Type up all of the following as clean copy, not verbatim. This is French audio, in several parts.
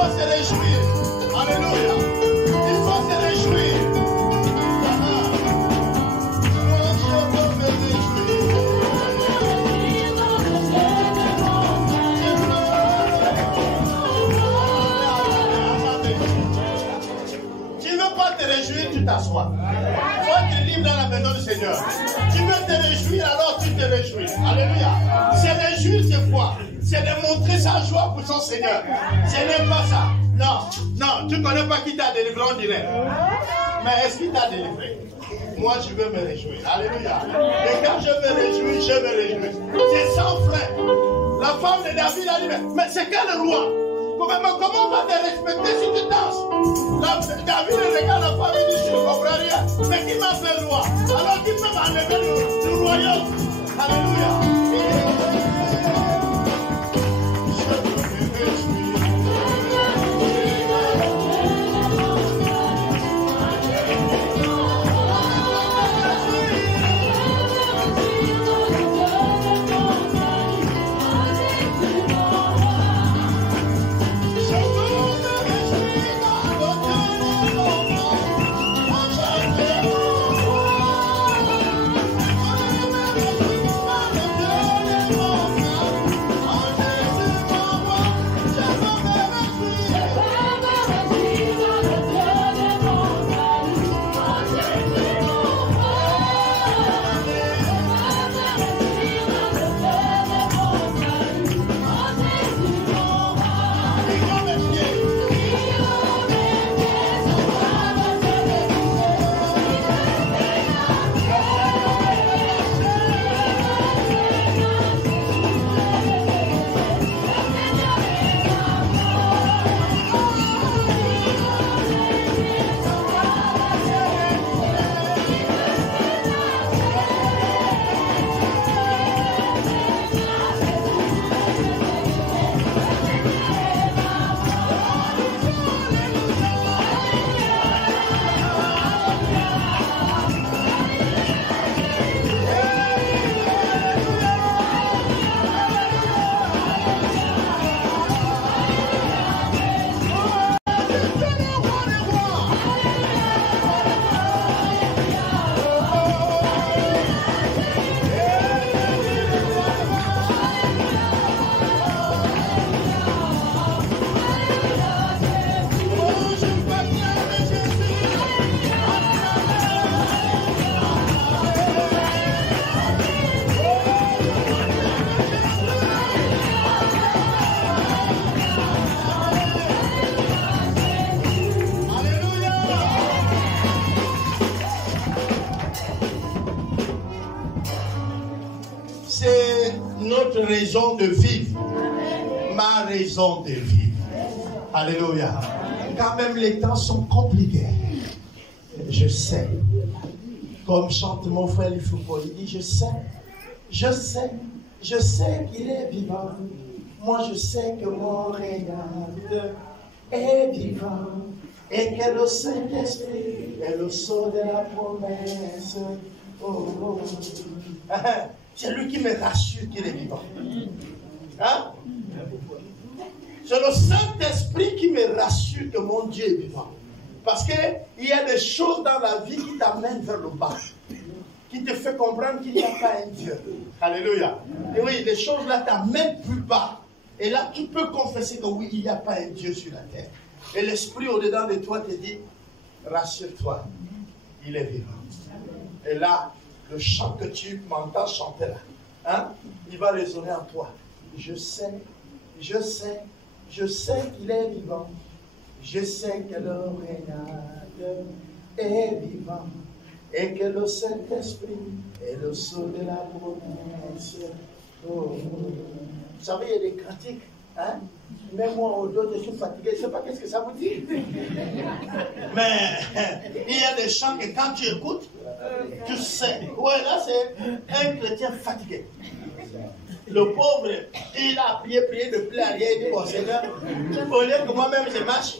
faut se réjouir. Alléluia. Il faut se réjouir. Moi, je veux me réjouir. Tu ne veux pas te réjouir, tu t'assois. Toi, tu es libre dans la maison du Seigneur. Tu veux te réjouir, alors tu te réjouis. Alléluia. Se réjouir, c'est quoi? C'est de montrer sa joie pour son Seigneur. Ce n'est pas ça. Non, non, tu ne connais pas qui t'a délivré, on dirait. Mais est-ce qu'il t'a délivré? Moi, je veux me réjouir. Alléluia. Et quand je me réjouis, je me réjouis. C'est sans frein. La femme de David a dit, mais c'est quel roi? Comment on va te respecter si tu danses? David regarde la femme et dit, je ne comprends rien. Mais qui m'a fait roi? Alors qui peut m'enlever du royaume? Alléluia. Raison de vivre. Ma raison de vivre. Alléluia. Quand même les temps sont compliqués. Je sais. Comme chante mon frère Lifoupo, il dit je sais qu'il est vivant. Moi je sais que mon Rédempteur est vivant. Et que le Saint-Esprit est le sceau de la promesse. Oh, oh. C'est lui qui me rassure qu'il est vivant. Hein? C'est le Saint-Esprit qui me rassure que mon Dieu est vivant. Parce qu'il y a des choses dans la vie qui t'amènent vers le bas. Qui te fait comprendre qu'il n'y a pas un Dieu. Alléluia. Et oui, les choses là t'amènent plus bas. Et là, tu peux confesser que oui, il n'y a pas un Dieu sur la terre. Et l'Esprit au-dedans de toi te dit, rassure-toi, il est vivant. Et là, le chant que tu m'entends chanter là, hein, il va résonner en toi. Je sais qu'il est vivant. Je sais que le Rédempteur est vivant. Et que le Saint-Esprit est le sceau de la promesse. Oh. Vous savez, il y a des critiques. Hein? Même moi, au dos, je suis fatigué. Je ne sais pas qu'est-ce que ça vous dit. Mais il y a des chants que quand tu écoutes, tu sais. Ouais, là, c'est un chrétien fatigué. Le pauvre, il a prié de plaie arrière. Il dit, oh Seigneur, au lieu que moi-même je marche,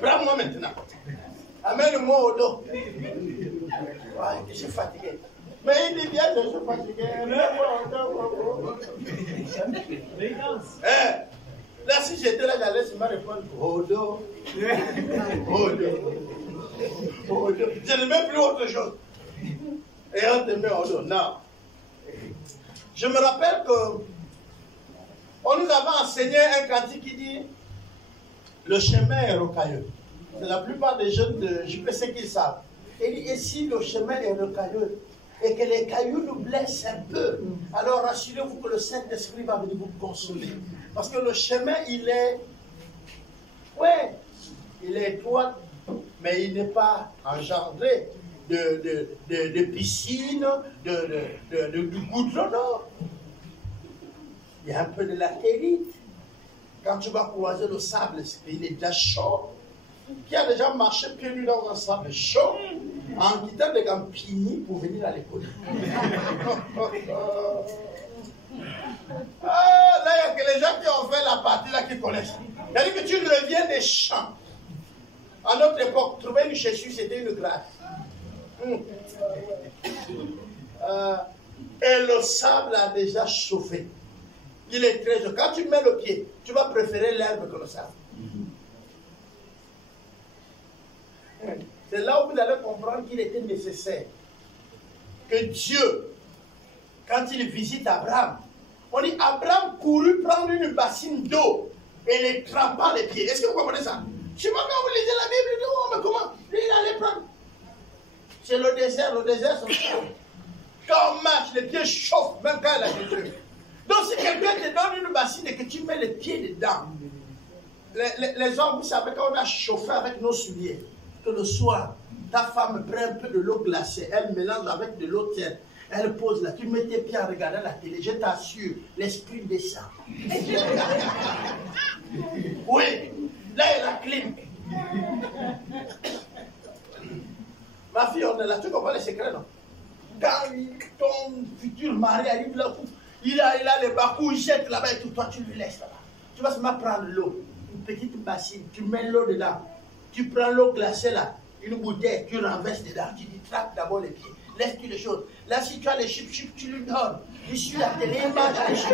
prends-moi maintenant. Amène-moi au dos. Ouais, je suis fatigué. Mais il dit bien, je suis fatigué. La j'étais là, j'allais seulement répondre Odo. Odo. Odo. Je n'aimais plus autre chose. Et on te met Odo. Non. Je me rappelle que on nous avait enseigné un cantique qui dit le chemin est rocailleux. La plupart des jeunes de JPC qui savent. Il dit, et si le chemin est rocailleux et que les cailloux nous blessent un peu, alors rassurez-vous que le Saint-Esprit va venir vous consoler. Parce que le chemin, il est étroit, mais il n'est pas engendré de piscine, de goudron. Non. Il y a un peu de latérite. Quand tu vas croiser le sable, il est déjà chaud. Qui a déjà marché pieds nus dans un sable chaud en quittant des Campini pour venir à l'école. Là, il y a que les gens qui ont fait la partie là qui connaissent. C'est-à-dire que tu reviens des champs. À notre époque, trouver une chaussure, c'était une grâce. Et le sable a déjà chauffé. Il est très chaud. Quand tu mets le pied, tu vas préférer l'herbe que le sable. C'est là où vous allez comprendre qu'il était nécessaire que Dieu, quand il visite Abraham, on dit Abraham courut prendre une bassine d'eau et les trempa les pieds. Est-ce que vous comprenez ça? Je sais pas quand vous lisez la Bible, il dit, oh, mais comment? Il allait prendre. C'est le désert c'est ça. Quand on marche, les pieds chauffent, même quand il a Jésus. Donc si quelqu'un te donne une bassine et que tu mets les pieds dedans, les hommes, vous savez, quand on a chauffé avec nos souliers, que le soir, ta femme prend un peu de l'eau glacée, elle mélange avec de l'eau tiède, elle pose là, tu mets tes pieds en regardant la télé, je t'assure, l'esprit descend. Oui, là il y a la clim. Ma fille, on est là, tu comprends les secrets, non? Quand ton futur mari arrive là, il a les bacous, il jette là-bas et tout, toi tu lui laisses là-bas. Tu vas seulement prendre l'eau, une petite bassine, tu mets l'eau dedans. Tu prends l'eau glacée là, une bouteille, tu renverses dedans, tu dis trappe d'abord les pieds, laisse-tu les choses. Là, si tu as les chips, tu lui donnes. Il suit la télé, il mange les chips.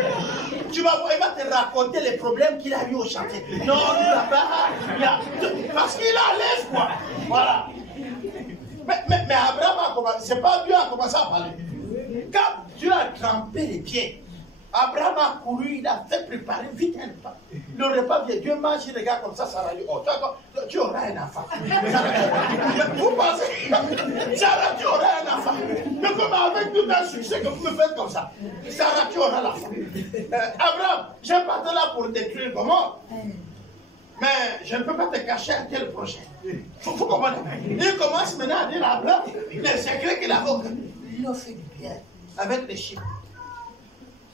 Tu vas voir, il va te raconter les problèmes qu'il a eu au chantier. Non, là-bas, parce qu'il a l'aise, quoi. Voilà. Mais Abraham a commencé, c'est pas Dieu a commencé à parler. Quand Dieu a trempé les pieds, Abraham a couru, il a fait préparer vite un repas. Le repas vient, Dieu mange, il regarde comme ça Sarah dit, oh, tu auras un enfant. Vous pensez, Sarah, tu auras un enfant. Mais comme avec tout un succès que vous me faites comme ça, Sarah, tu auras l'enfant. Abraham, je ne suis pas là pour détruire comment. Mais je ne peux pas te cacher à quel projet. Vous comprenez? Il commence maintenant à dire à Abraham les secrets qu'il a. Il a fait du bien avec les chiffres.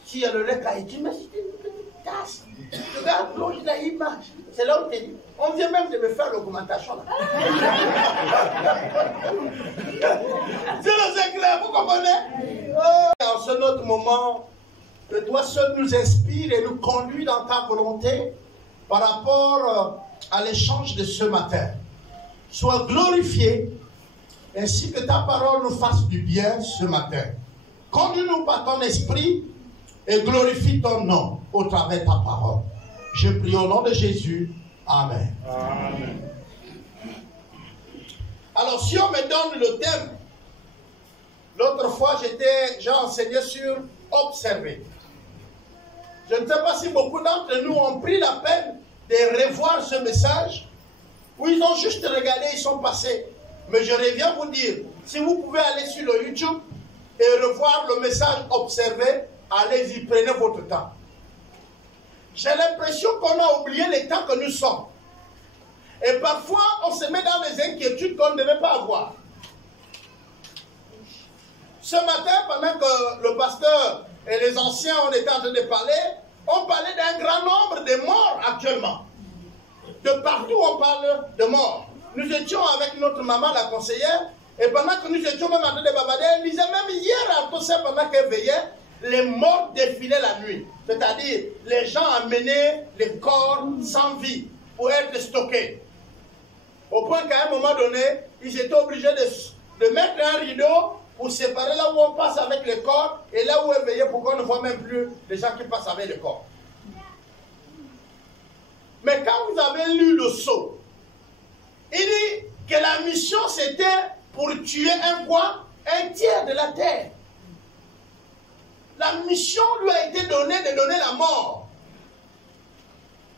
S'il y a le lait caïti, mais c'est une petite tasse. Regarde l'eau, il a image. C'est là où tu dis. On vient même de me faire l'augmentation là. C'est le secret, vous comprenez? En ce autre moment, que toi seul nous inspire et nous conduit dans ta volonté par rapport à l'échange de ce matin. Sois glorifié ainsi que ta parole nous fasse du bien ce matin. Conduis-nous par ton esprit et glorifie ton nom au travers de ta parole. Je prie au nom de Jésus. Amen. Amen. Alors, si on me donne le thème, l'autre fois, j'ai enseigné sur observer. Je ne sais pas si beaucoup d'entre nous ont pris la peine de revoir ce message, ou ils ont juste regardé, ils sont passés. Mais je reviens vous dire, si vous pouvez aller sur le YouTube et revoir le message observé, allez-y, prenez votre temps. J'ai l'impression qu'on a oublié les temps que nous sommes. Et parfois, on se met dans des inquiétudes qu'on ne devait pas avoir. Ce matin, pendant que le pasteur et les anciens ont été en train de parler, on parlait d'un grand nombre de morts actuellement. De partout, on parle de morts. Nous étions avec notre maman, la conseillère, et pendant que nous étions même en train de bavarder, elle disait même hier à Toussaint, pendant qu'elle veillait, les morts défilaient la nuit. C'est-à-dire, les gens amenaient les corps sans vie pour être stockés. Au point qu'à un moment donné, ils étaient obligés de mettre un rideau pour séparer là où on passe avec le corps et là où est veillé pour qu'on ne voit même plus les gens qui passent avec le corps. avez lu le sceau, il dit que la mission c'était pour tuer un quoi? Un tiers de la terre. La mission lui a été donnée de donner la mort.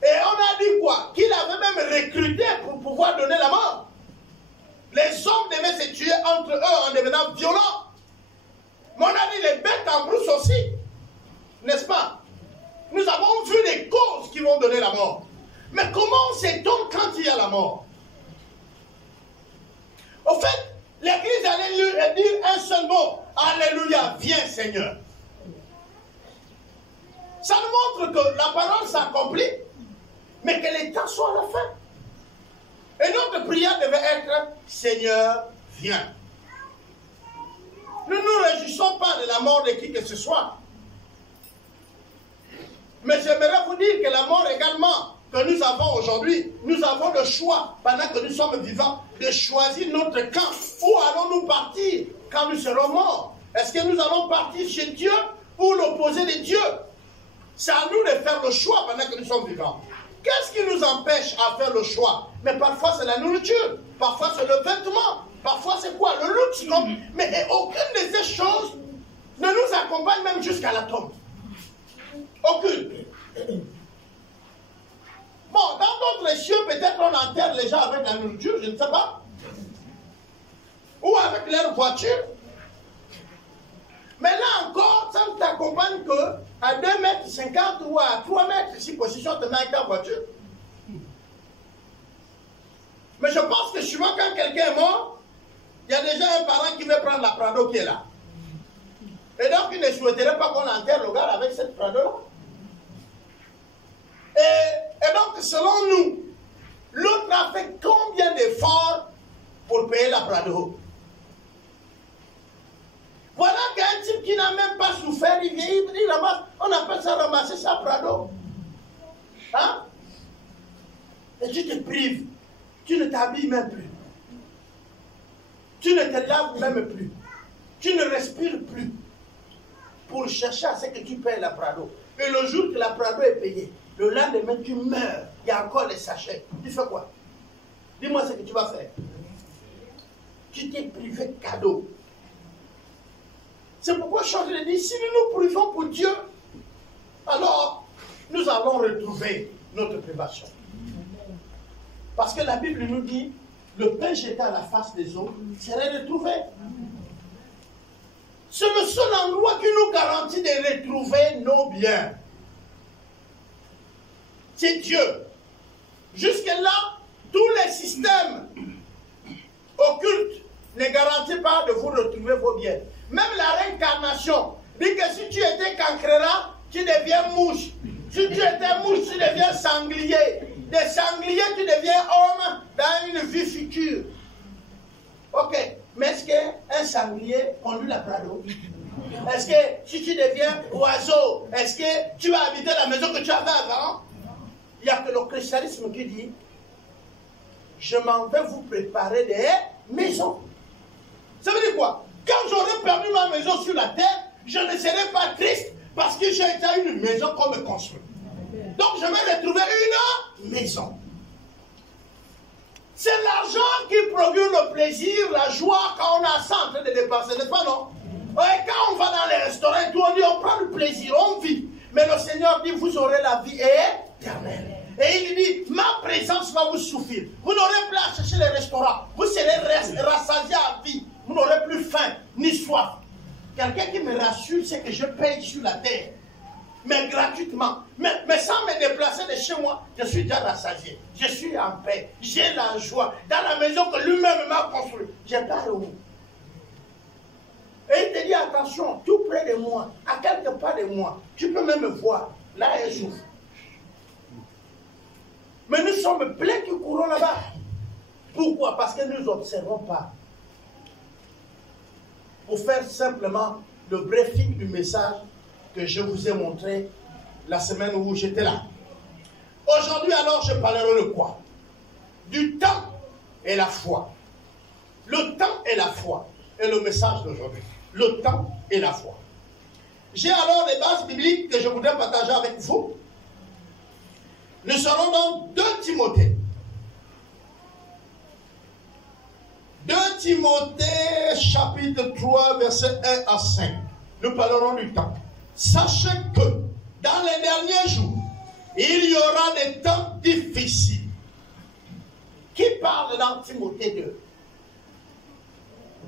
Et on a dit quoi? Qu'il avait même recruté pour pouvoir donner la mort. Les hommes devaient se tuer entre eux en devenant violents. Mais on a dit les bêtes en brousse aussi. N'est-ce pas? Nous avons vu les causes qui vont donner la mort. Mais comment sait-on quand il y a la mort? Au fait, l'Église allait dire un seul mot. Alléluia, viens Seigneur. Ça nous montre que la parole s'accomplit, mais que les temps sont à la fin. Et notre prière devait être Seigneur, viens. Nous ne nous réjouissons pas de la mort de qui que ce soit. Mais j'aimerais vous dire que la mort également que nous avons aujourd'hui, nous avons le choix, pendant que nous sommes vivants, de choisir notre camp. Où allons-nous partir quand nous serons morts? Est-ce que nous allons partir chez Dieu ou l'opposé de Dieu? C'est à nous de faire le choix pendant que nous sommes vivants. Qu'est-ce qui nous empêche à faire le choix? Mais parfois c'est la nourriture, parfois c'est le vêtement, parfois c'est quoi? Le luxe. Mais aucune de ces choses ne nous accompagne même jusqu'à la tombe. Aucune. Bon, dans d'autres cieux, peut-être on enterre les gens avec la nourriture, je ne sais pas. Ou avec leur voiture. Mais là encore, ça ne t'accompagne qu'à 2,50 m ou à 3 mètres, si position te met avec ta voiture. Mais je pense que souvent quand quelqu'un est mort, il y a déjà un parent qui veut prendre la Prado qui est là. Et donc il ne souhaiterait pas qu'on enterre le gars avec cette Prado-là. Et donc selon nous, l'autre a fait combien d'efforts pour payer la Prado? Voilà qu'un type qui n'a même pas souffert, il vient, il ramasse, on appelle ça ramasser sa Prado. Hein? Et tu te prives, tu ne t'habilles même plus. Tu ne te laves même plus. Tu ne respires plus. Pour chercher à ce que tu payes la Prado. Et le jour que la Prado est payée, le lendemain tu meurs, il y a encore les sachets. Tu fais quoi? Dis-moi ce que tu vas faire. Tu t'es privé de cadeau. C'est pourquoi je dis, si nous nous privons pour Dieu, alors nous allons retrouver notre privation. Parce que la Bible nous dit, le pain jeté à la face des eaux serait retrouvé. C'est le seul endroit qui nous garantit de retrouver nos biens. C'est Dieu. Jusque-là, tous les systèmes occultes ne garantissent pas de vous retrouver vos biens. Même la réincarnation dit que si tu étais cancréra, tu deviens mouche. Si tu étais mouche, tu deviens sanglier. De sanglier, tu deviens homme dans une vie future. Ok, mais est-ce qu'un sanglier conduit la Prado? Est-ce que si tu deviens oiseau, est-ce que tu vas habiter la maison que tu avais avant? Il n'y a que le christianisme qui dit, je m'en vais vous préparer des maisons. Ça veut dire quoi? Quand j'aurai perdu ma maison sur la terre, je ne serai pas triste parce que j'ai déjà une maison qu'on me construit. Donc je vais retrouver une maison. C'est l'argent qui procure le plaisir, la joie quand on a ça en train de dépenser, n'est-ce pas non? Et quand on va dans les restaurants et tout, on dit on prend le plaisir, on vit. Mais le Seigneur dit vous aurez la vie éternelle. Et il dit ma présence va vous suffire. Vous n'aurez plus à chercher les restaurants. Vous serez rassasiés à vie. Vous n'aurez plus faim ni soif. Quelqu'un qui me rassure, c'est que je paye sur la terre. Mais gratuitement. Mais sans me déplacer de chez moi, je suis déjà rassasié. Je suis en paix. J'ai la joie. Dans la maison que lui-même m'a construite. Je pars où? Et il te dit attention, tout près de moi, à quelque part de moi, tu peux même me voir. Là, elle souffre. Mais nous sommes pleins qui courons là-bas. Pourquoi? Parce que nous n'observons pas. Pour faire simplement le briefing du message que je vous ai montré la semaine où j'étais là. Aujourd'hui, alors, je parlerai de quoi? Du temps et la foi. Le temps et la foi est le message d'aujourd'hui. Le temps et la foi. J'ai alors les bases bibliques que je voudrais partager avec vous. Nous serons dans 2 Timothée. 2 Timothée chapitre 3 verset 1 à 5. Nous parlerons du temps. Sachez que dans les derniers jours, il y aura des temps difficiles. Qui parle dans Timothée 2?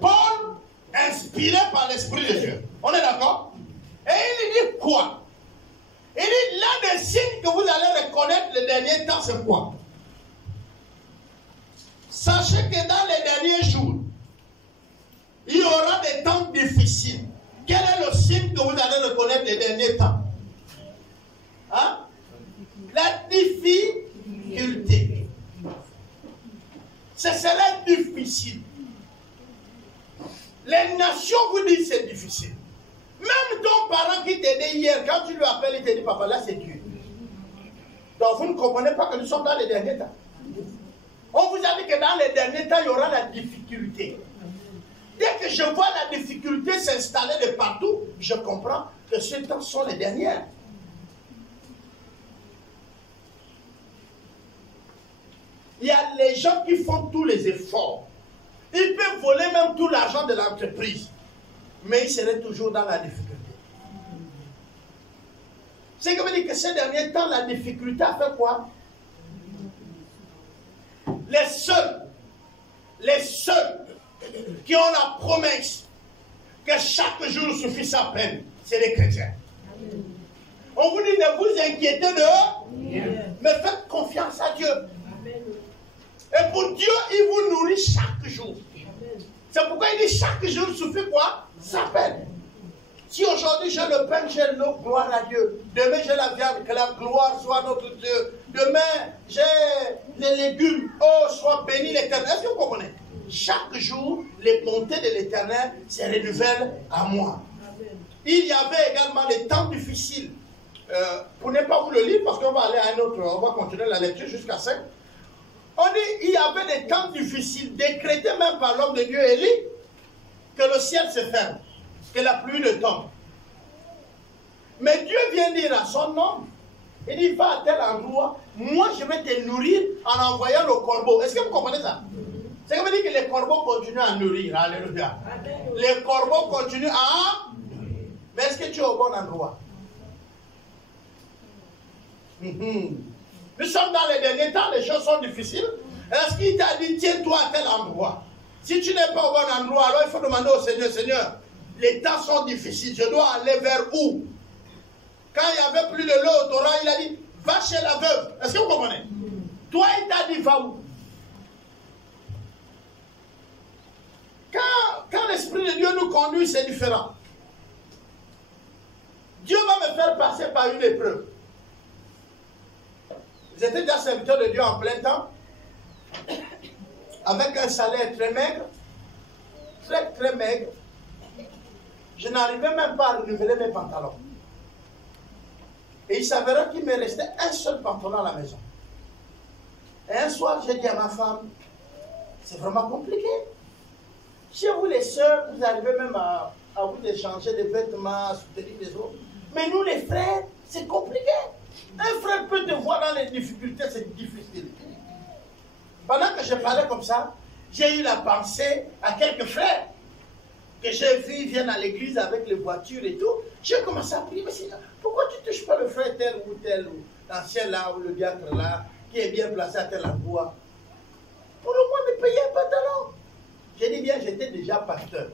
Paul, inspiré par l'Esprit de Dieu. On est d'accord? Et il dit quoi? Il dit, l'un des signes que vous allez reconnaître le dernier temps, c'est quoi? Sachez que dans les derniers jours, il y aura des temps difficiles. Quel est le signe que vous allez reconnaître les derniers temps? Hein? La difficulté. Ce serait difficile. Les nations vous disent c'est difficile. Même ton parent qui t'aidait hier, quand tu lui appelles, il te dit, papa, là c'est dur. Donc vous ne comprenez pas que nous sommes dans les derniers temps. On vous a dit que dans les derniers temps, il y aura la difficulté. Dès que je vois la difficulté s'installer de partout, je comprends que ces temps sont les derniers. Il y a les gens qui font tous les efforts. Ils peuvent voler même tout l'argent de l'entreprise. Mais ils seraient toujours dans la difficulté. Ce qui veut dire que ces derniers temps, la difficulté a fait quoi? Les seuls qui ont la promesse que chaque jour suffit sa peine, c'est les chrétiens. On vous dit ne vous inquiétez de eux, mais faites confiance à Dieu. Et pour Dieu, il vous nourrit chaque jour. C'est pourquoi il dit chaque jour suffit quoi? Sa peine. Si aujourd'hui j'ai le pain, j'ai l'eau, gloire à Dieu. Demain j'ai la viande, que la gloire soit notre Dieu. Demain j'ai les légumes, oh soit béni l'Éternel. Est-ce que vous comprenez? Chaque jour, les bontés de l'Éternel se renouvellent à moi. Il y avait également les temps difficiles. Pour ne pas vous le lire, parce qu'on va aller à un autre, on va continuer la lecture jusqu'à 5. On dit il y avait des temps difficiles, décrétés même par l'homme de Dieu Élie, que le ciel se ferme, que la pluie ne tombe. Mais Dieu vient dire à son homme, il dit va à tel endroit, moi je vais te nourrir en envoyant le corbeau. Est-ce que vous comprenez ça? Ça veut dire que les corbeaux continuent à nourrir. Alléluia. Les corbeaux continuent à... Mais est-ce que tu es au bon endroit? Nous sommes dans les derniers temps, les choses sont difficiles. Est-ce qu'il t'a dit, tiens-toi à tel endroit? Si tu n'es pas au bon endroit, alors il faut demander au Seigneur, Seigneur, les temps sont difficiles, je dois aller vers où? Quand il n'y avait plus de l'eau au Torah, il a dit, va chez la veuve. Est-ce que vous comprenez? Toi, il t'a dit, va où? Quand l'Esprit de Dieu nous conduit, c'est différent. Dieu va me faire passer par une épreuve. J'étais déjà serviteur de Dieu en plein temps, avec un salaire très maigre, très maigre. Je n'arrivais même pas à renouveler mes pantalons. Et il s'avérait qu'il me restait un seul pantalon à la maison. Et un soir, j'ai dit à ma femme, c'est vraiment compliqué. Chez vous les sœurs, vous arrivez même à vous échanger des vêtements, à soutenir les autres. Mais nous les frères, c'est compliqué. Un frère peut te voir dans les difficultés, c'est difficile. Pendant que je parlais comme ça, j'ai eu la pensée à quelques frères que j'ai vus, ils viennent à l'église avec les voitures et tout. J'ai commencé à prier, mais Seigneur, pourquoi tu ne touches pas le frère tel, ou l'ancien là, ou le diacre là, qui est bien placé à tel endroit? Pour le moins me payer un pantalon. J'ai dit bien, j'étais déjà pasteur.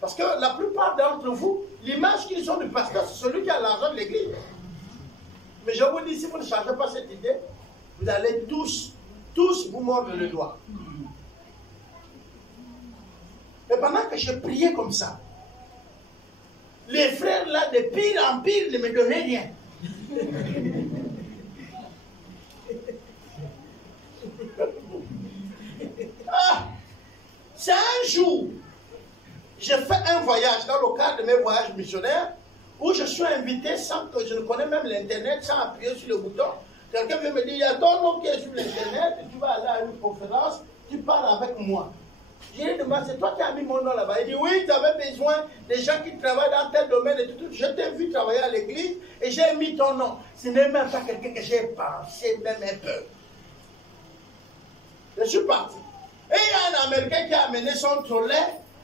Parce que la plupart d'entre vous, l'image qu'ils ont du pasteur, c'est celui qui a l'argent de l'église. Mais je vous dis, si vous ne changez pas cette idée, vous allez tous vous mordre le doigt. Et pendant que je priais comme ça, les frères là, de pire en pire, ne me donnaient rien. C'est un jour, j'ai fait un voyage dans le cadre de mes voyages missionnaires, où je suis invité sans que je ne connais même l'internet, sans appuyer sur le bouton. Quelqu'un vient me dire, il y a ton nom qui est sur l'internet, tu vas aller à une conférence, tu parles avec moi. Je lui ai demandé, c'est toi qui as mis mon nom là-bas. Il dit, oui, tu avais besoin des gens qui travaillent dans tel domaine et tout. Je t'ai vu travailler à l'église et j'ai mis ton nom. Ce n'est même pas quelqu'un que j'ai pensé, même un peu. Je suis parti. Et il y a un Américain qui a amené son trolley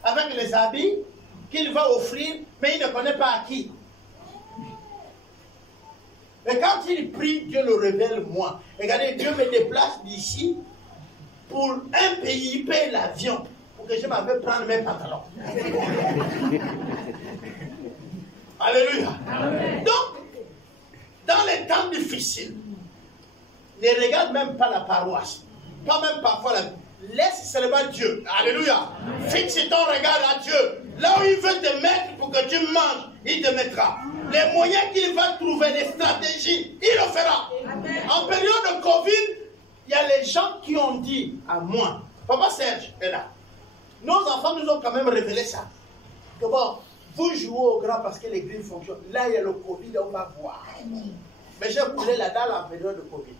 avec les habits qu'il va offrir, mais il ne connaît pas à qui. Mais quand il prie, Dieu le révèle moi. Regardez, Dieu me déplace d'ici pour un pays, il paye l'avion pour que je m'avais prendre mes pantalons. Alléluia. Amen. Donc, dans les temps difficiles, ne regarde même pas la paroisse, pas même parfois la... Laisse seulement Dieu. Alléluia. Amen. Fixe ton regard à Dieu. Là où il veut te mettre pour que tu manges, il te mettra. Les moyens qu'il va trouver, les stratégies, il le fera. Amen. En période de Covid, il y a les gens qui ont dit à moi, Papa Serge est là. Nos enfants nous ont quand même révélé ça. Que bon, vous jouez au grand parce que l'église fonctionne. Là, il y a le Covid, on va voir. Mais j'ai coulé la dalle en période de Covid.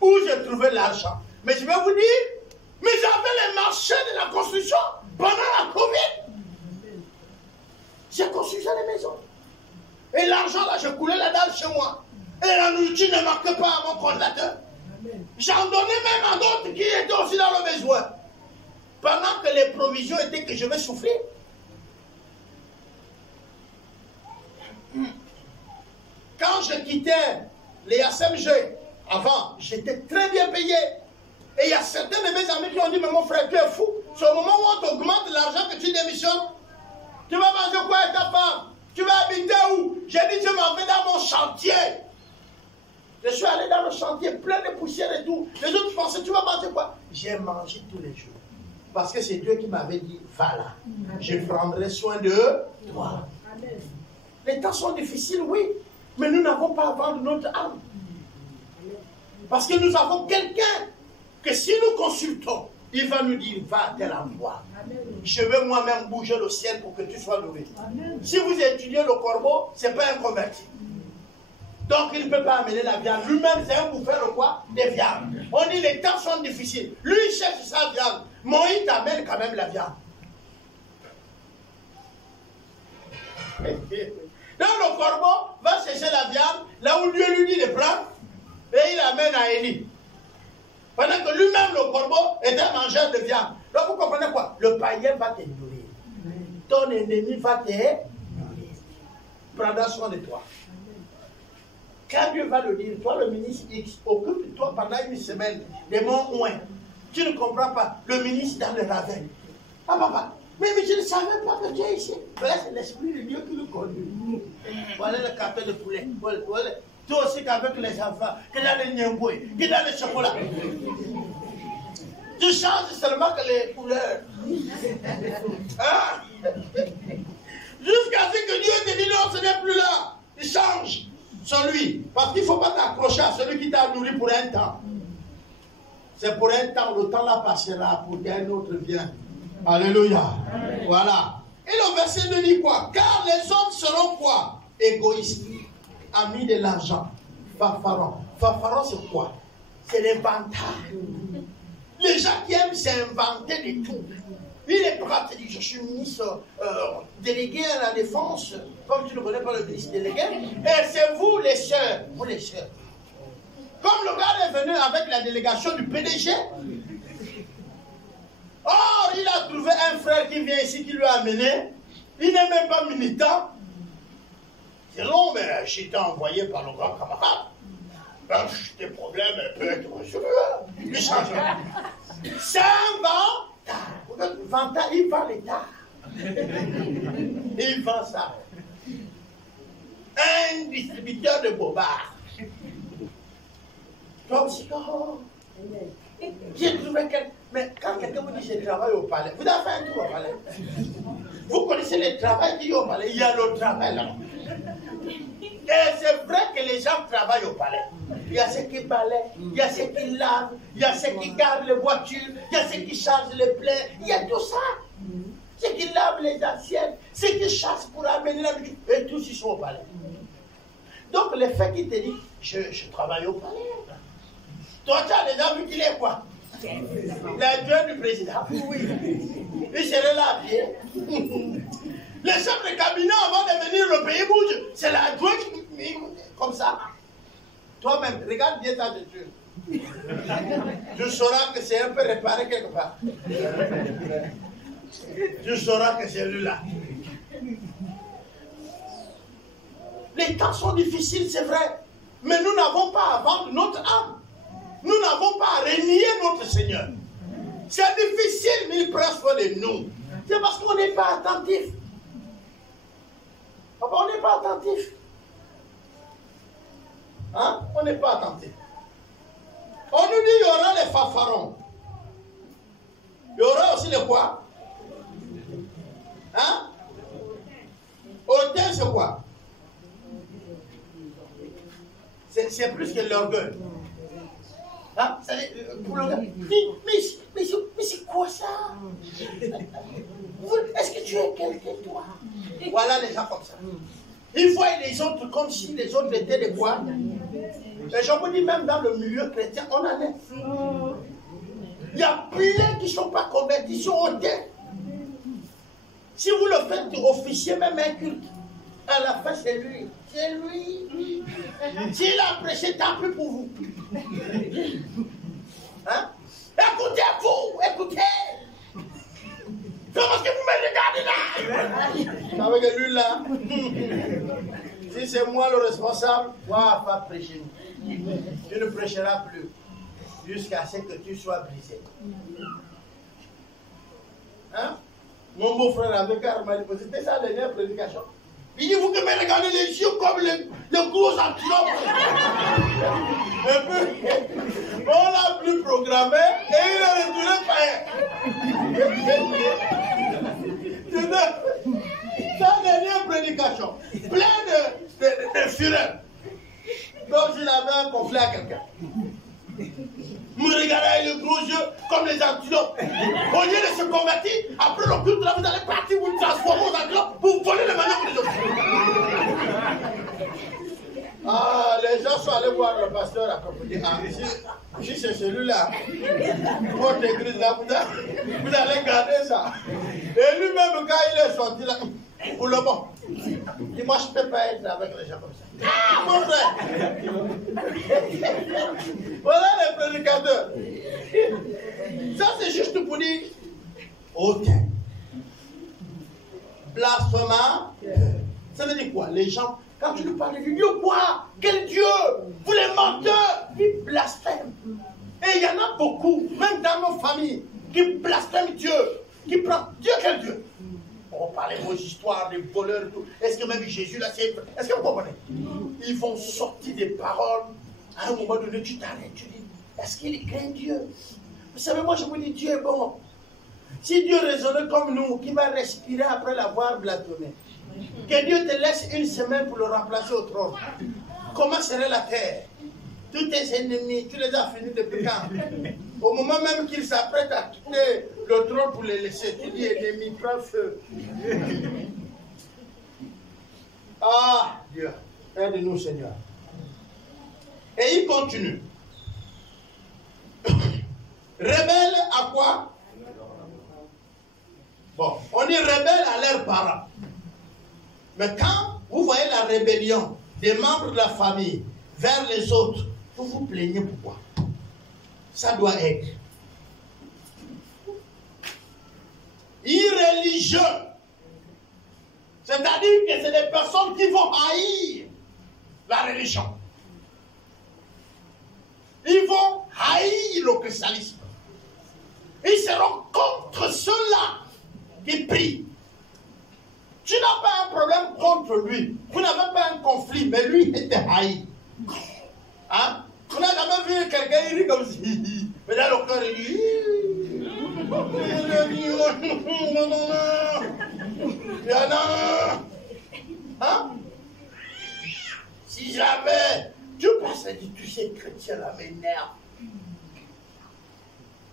Où j'ai trouvé l'argent. Mais je vais vous dire, mais j'avais les marchés de la construction pendant la Covid. J'ai construit les maisons. Et l'argent là, je coulais la dalle chez moi. Et la nourriture ne manquait pas à mon congélateur. J'en donnais même à d'autres qui étaient aussi dans le besoin. Pendant que les provisions étaient que je vais souffrir. Quand je quittais les ASMG, avant, j'étais très bien payé. Et il y a certains de mes amis qui ont dit, mais mon frère, tu es fou. C'est au moment où on t'augmente l'argent que tu démissionnes. Tu vas manger quoi avec ta femme? Tu vas habiter où? J'ai dit, je m'en vais dans mon chantier. Je suis allé dans le chantier plein de poussière et tout. Les autres pensaient, tu vas manger quoi? J'ai mangé tous les jours. Parce que c'est Dieu qui m'avait dit, va là. Je prendrai soin de toi. Amen. Les temps sont difficiles, oui. Mais nous n'avons pas à vendre notre âme. Parce que nous avons quelqu'un que si nous consultons, il va nous dire, va à tel endroit. Je veux moi-même bouger le ciel pour que tu sois nourri. Si vous étudiez le corbeau, ce n'est pas un converti. Donc il ne peut pas amener la viande. Lui-même, c'est un bouffeur de quoi? Des viandes. On dit les temps sont difficiles. Lui, il cherche sa viande. Moïse t'amène quand même la viande. Donc le corbeau va chercher la viande là où Dieu lui dit de prendre et il l'amène à Élie. Pendant que lui-même, le corbeau, est un mangeur de viande. Donc vous comprenez quoi? Le païen va te nourrir. Ton ennemi va te nourrir. Prendra soin de toi. Quand Dieu va le dire, toi le ministre X, occupe-toi pendant une semaine des monts Ouin. Tu ne comprends pas. Le ministre dans le ravin. Ah papa, mais je ne savais pas que tu es ici. Voilà, c'est l'esprit de Dieu qui nous conduit. Voilà le café de poulet. Voilà. Toi aussi qu'avec les enfants, que dans les niamboués, que dans les chocolats. Tu changes seulement que les couleurs. Hein? Jusqu'à ce que Dieu te dise non, ce n'est plus là. Il change. Celui. Parce qu'il ne faut pas t'accrocher à celui qui t'a nourri pour un temps. C'est pour un temps, le temps là passera pour qu'un autre vienne. Alléluia. Amen. Voilà. Et le verset nous dit quoi? Car les hommes seront quoi? Égoïstes. Amis de l'argent. Fanfaron. Fanfaron c'est quoi? C'est l'inventaire. Les gens qui aiment s'inventer des tout. Il est prêt à dire, je suis ministre délégué à la défense, comme tu ne connais pas le ministre délégué, et c'est vous les sœurs, Comme le gars est venu avec la délégation du PDG, or il a trouvé un frère qui vient ici, qui lui a amené, il n'est même pas militant. C'est long, mais j'étais envoyé par le grand camarade. Ben, tes problèmes peuvent être résolus. Il change. C'est un vent. Il vend l'État. Il vend ça. Un distributeur de bobards. Toi aussi, oh. J'ai trouvé quelqu'un. Mais quand quelqu'un vous dit je travaille au palais, vous avez fait un tour au palais. Vous connaissez le travail qu'il y a au palais. Il y a le travail là. Et c'est vrai que les gens travaillent au palais. Il y a ceux qui balayent, il y a ceux qui lavent, il y a ceux qui gardent les voitures, il y a ceux qui chargent les plaies, il y a tout ça. Ceux qui lavent les assiettes, ceux qui chassent pour amener la nourriture, et tous ils sont au palais. Donc le fait qu'il te dit, je travaille au palais. Toi tu as déjà vu qu'il est quoi? L'adjoint du président. Il serait là à pied. Les chefs de cabinet, avant de venir, le pays bouge. C'est l'adjoint qui... Comme ça. Toi-même, regarde bien ta voiture. Tu sauras que c'est un peu réparé quelque part. Tu sauras que c'est lui-là. Les temps sont difficiles, c'est vrai. Mais nous n'avons pas à vendre notre âme. Nous n'avons pas à renier notre Seigneur. C'est difficile, mais il prend soin de nous. C'est parce qu'on n'est pas attentif. On n'est pas attentif. Hein? On n'est pas attentif. On nous dit qu'il y aura les fanfarons. Il y aura aussi les quoi? Hein? Hôtel, c'est quoi? C'est plus que l'orgueil. Hein? Pour le gars, mais c'est quoi ça? Est-ce que tu es quelqu'un, toi? Voilà les gens comme ça. Ils voient les autres comme si les autres étaient des quoi? Et je vous dis, même dans le milieu chrétien, on en est. Il y a plein qui ne sont pas convertis, ils sont hautains. Si vous le faites officier, même un culte, à la fin, c'est lui. C'est lui. S'il a prêché, tant pis pour vous. Hein? Écoutez-vous, écoutez. Comment est-ce que vous me regardez là? Avec lui là. Si c'est moi le responsable, moi, pas prêcher. Tu ne prêcheras plus jusqu'à ce que tu sois brisé. Hein? Mon beau-frère Abekar m'a dit, c'était sa dernière prédication. Il dit, vous que me regardez les yeux comme le gros antilope. Et puis, on l'a plus programmé et il est retourné païen. Sa dernière prédication, plein de fureur. Comme s'il avait un conflit à quelqu'un. Vous regardez avec les gros yeux comme les antilopes. Au lieu de se convertir, après le culte, là, vous allez partir, vous transformer en antilopes, vous voler les manières des autres. Ah, les gens sont allés voir le pasteur à côté. Ah, si c'est celui-là, votre église là, vous allez garder ça. Et lui-même, quand il est sorti là, pour le bon, il dit, moi je ne peux pas être avec les gens comme ça. Ah, mon frère! Voilà les prédicateurs. Ça, c'est juste pour dire, ok. Blasphémat, ça veut dire quoi? Les gens, quand tu nous parles de Dieu, quoi? Quel Dieu? Vous les menteurs, ils blasphèment. Et il y en a beaucoup, même dans nos familles, qui blasphèment Dieu, qui prennent Dieu, quel Dieu? On parlait de vos histoires, des voleurs et tout. Est-ce que même Jésus là, c'est... Est-ce que vous comprenez? Ils vont sortir des paroles. À un moment donné, tu t'arrêtes, tu dis, est-ce qu'il craint Dieu? Vous savez, moi je vous dis, Dieu est bon. Si Dieu raisonnait comme nous, qui va respirer après l'avoir blasphémé, que Dieu te laisse une semaine pour le remplacer au trône, comment serait la terre? Tous tes ennemis, tu les as finis depuis quand? Au moment même qu'ils s'apprêtent à quitter le trône pour les laisser, tu dis, ennemi, prends feu. Ah, Dieu, aide-nous, Seigneur. Et il continue. Rebelle à quoi? Bon, on est rebelle à leurs parents. Mais quand vous voyez la rébellion des membres de la famille vers les autres, vous vous plaignez pourquoi? Ça doit être irreligieux. C'est-à-dire que c'est des personnes qui vont haïr la religion. Ils vont haïr le christianisme. Ils seront contre ceux-là qui prient. Tu n'as pas un problème contre lui. Vous n'avez pas un conflit, mais lui était haï. Hein? Vous n'avez jamais vu quelqu'un, il rit comme si. Mais dans le cœur, il dit. Hein? Si jamais tu passes et dis, tu sais, chrétien là m'énerve.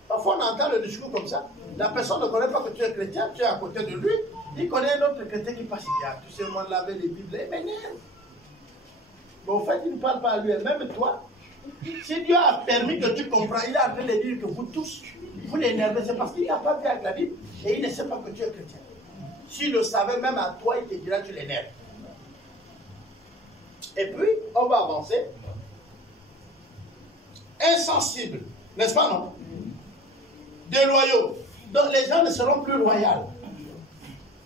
Parfois on entend le discours comme ça. La personne ne connaît pas que tu es chrétien, tu es à côté de lui. Il connaît un autre chrétien qui passe, il dit, ah, tu sais, moi, laver les Bibles, il m'énerve. Mais au fait, il ne parle pas à lui, même toi, Si Dieu a permis que tu comprends, il est en train de dire que vous tous, vous l'énervez. C'est parce qu'il n'a pas vu avec la Bible et il ne sait pas que tu es chrétien. S'il le savait, même à toi, il te dira que tu l'énerves. Et puis, on va avancer. Insensible, n'est-ce pas, non? Déloyaux. Donc les gens ne seront plus loyaux.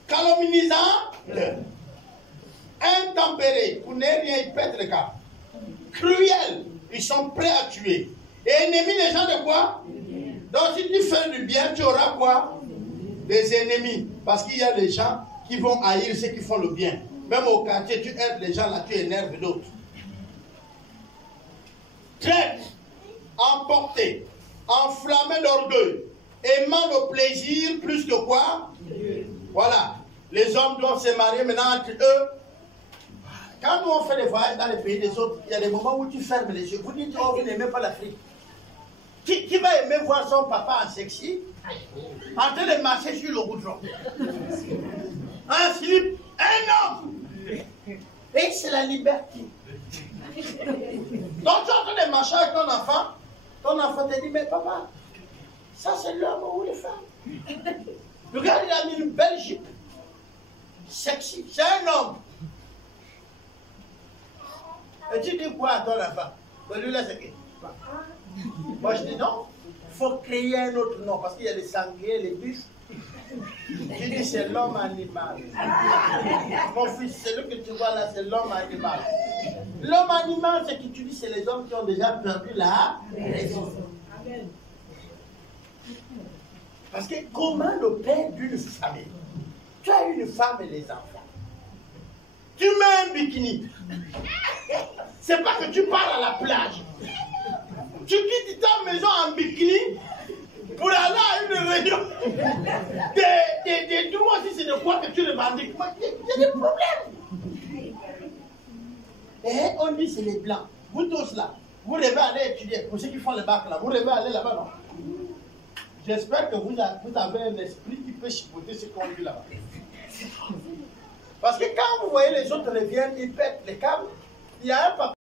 Calomnisant, intempérés, pour ne rien, ils pètent le cap. Cruels, ils sont prêts à tuer. Et ennemis, les gens de quoi? Donc si tu fais du bien, tu auras quoi? Des ennemis. Parce qu'il y a des gens qui vont haïr ceux qui font le bien. Même au quartier, tu aides les gens là, tu énerves d'autres. Traite, emporté, enflammé d'orgueil, aimant le plaisir plus que quoi? Voilà. Les hommes doivent se marier maintenant entre eux. Quand nous on fait des voyages dans les pays des autres, il y a des moments où tu fermes les yeux. Vous dites, oh, vous n'aimez pas l'Afrique. Qui va aimer voir son papa en sexy, en train de marcher sur le goudron? Un slip, un homme. Et c'est la liberté. Donc tu es en train de marcher avec ton enfant te dit, mais papa, ça c'est l'homme ou les femmes? Regarde, il a mis une belle jupe. Sexy, c'est un homme. Et tu dis quoi à ton enfant? Ben lui là c'est qui? Moi je dis non, il faut créer un autre nom parce qu'il y a les sangliers, les bus. Je dis c'est l'homme animal. Mon fils, celui que tu vois là, c'est l'homme animal. L'homme animal, c'est que tu dis, c'est les hommes qui ont déjà perdu la raison. Parce que comment le père d'une famille? Tu as une femme et les enfants. Tu mets un bikini. C'est pas que tu pars à la plage. Tu quittes ta maison en bikini pour aller à une réunion. Dis-moi si c'est de quoi que tu revendiques. Il y a des problèmes. Et on dit c'est les blancs. Vous tous là, vous rêvez aller étudier. Pour ceux qui font le bac là, vous rêvez aller là-bas, non? J'espère que vous avez un esprit qui peut chipoter ce qu'on dit là-bas. Parce que quand vous voyez les autres reviennent, ils pètent les câbles. Il y a un papa